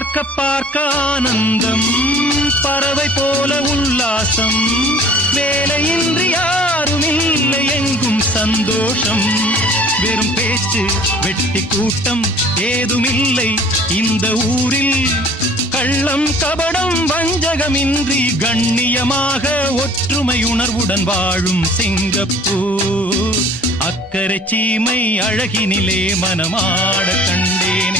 பார்க்க பார்க்க ஆனந்தம், பறவை போல உல்லாசம், வேலையின்றி யாரும் இல்லை எங்கும் சந்தோஷம். வெறும் பேச்சு வெட்டி கூட்டம் ஏதுமில்லை இந்த ஊரில். கள்ளம் கபடம் வஞ்சகமின்றி கண்ணியமாக ஒற்றுமை உணர்வுடன் வாழும் சிங்கப்பூர். அக்கரை சீமை அழகினிலே மனமாட கண்டேனே.